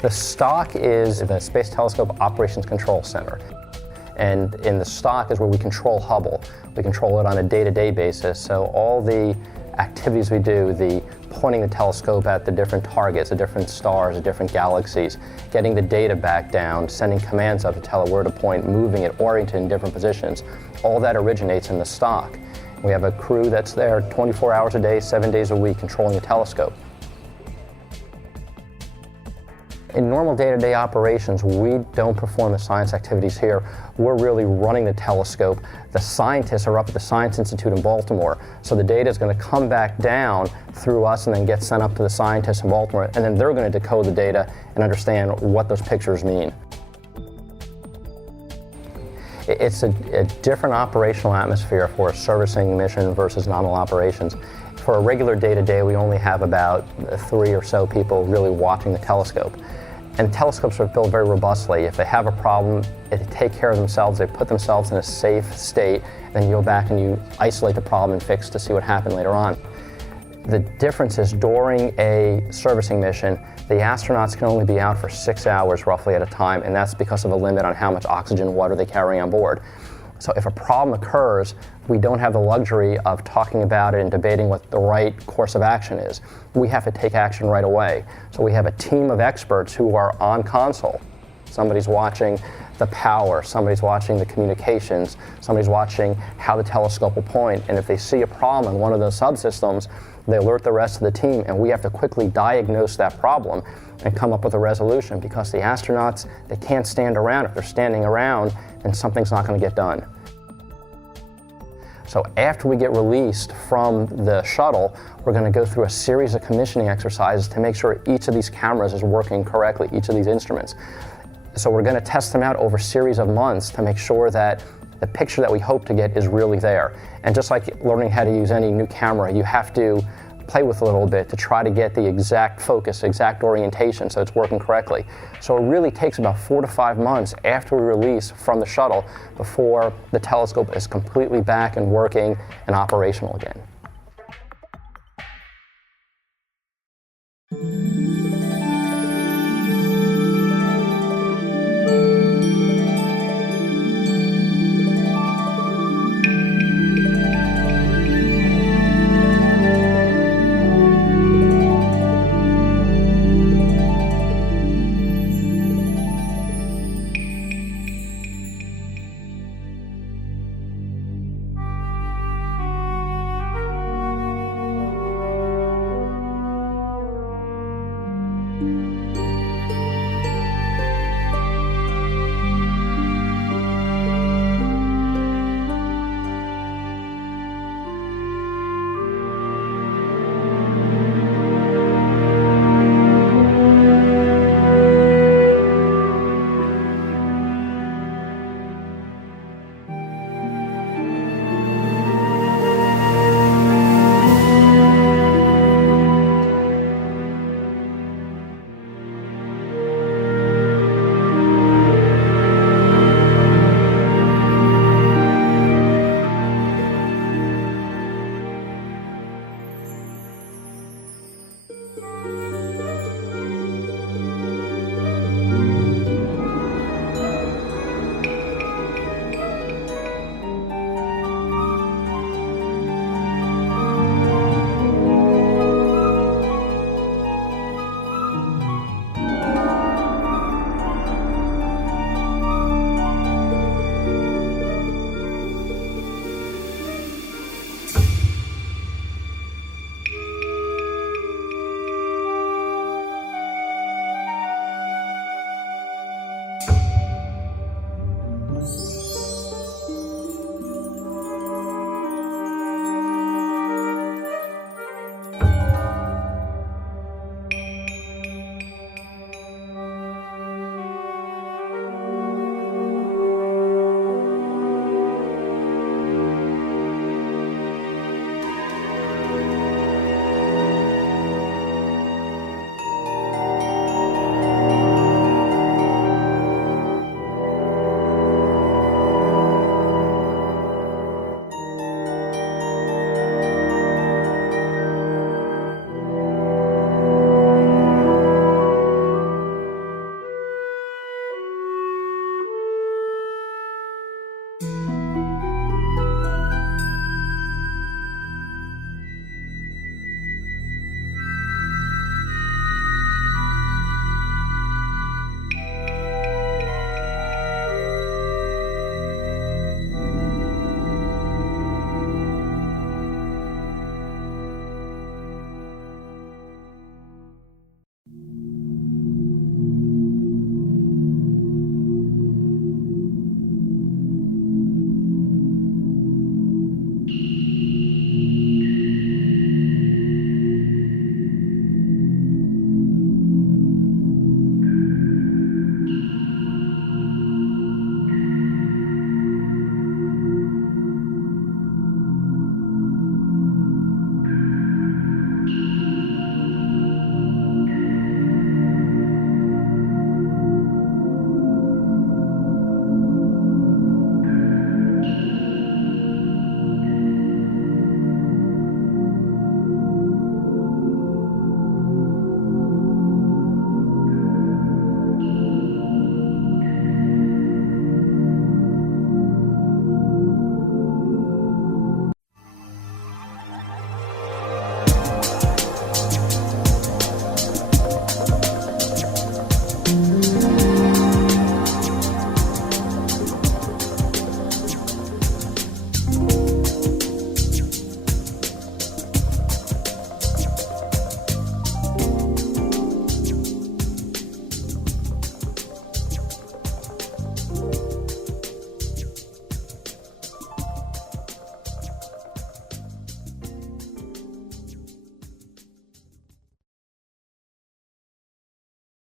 The stock is the Space Telescope Operations Control Center. And in the stock is where we control Hubble. We control it on a day-to-day basis, so all the activities we do, the pointing the telescope at the different targets, the different stars, the different galaxies, getting the data back down, sending commands up to tell it where to point, moving it, oriented in different positions, all that originates in the stock. We have a crew that's there 24 hours a day, 7 days a week, controlling the telescope. In normal day-to-day operations, we don't perform the science activities here. We're really running the telescope. The scientists are up at the Science Institute in Baltimore, so the data is going to come back down through us and then get sent up to the scientists in Baltimore, and then they're going to decode the data and understand what those pictures mean. It's a different operational atmosphere for a servicing mission versus nominal operations. For a regular day-to-day, we only have about 3 or so people really watching the telescope. And telescopes are built very robustly. If they have a problem, they take care of themselves, they put themselves in a safe state, then you go back and you isolate the problem and fix to see what happened later on. The difference is during a servicing mission, the astronauts can only be out for 6 hours roughly at a time, and that's because of a limit on how much oxygen and water they carry on board. So if a problem occurs, we don't have the luxury of talking about it and debating what the right course of action is. We have to take action right away. So we have a team of experts who are on console. Somebody's watching the power, somebody's watching the communications, somebody's watching how the telescope will point, and if they see a problem in one of those subsystems, they alert the rest of the team, and we have to quickly diagnose that problem and come up with a resolution, because the astronauts, they can't stand around. If they're standing around, then something's not going to get done. So after we get released from the shuttle, we're going to go through a series of commissioning exercises to make sure each of these cameras is working correctly, each of these instruments. So we're going to test them out over a series of months to make sure that the picture that we hope to get is really there. And just like learning how to use any new camera, you have to play with it a little bit to try to get the exact focus, exact orientation so it's working correctly. So it really takes about 4 to 5 months after we release from the shuttle before the telescope is completely back and working and operational again.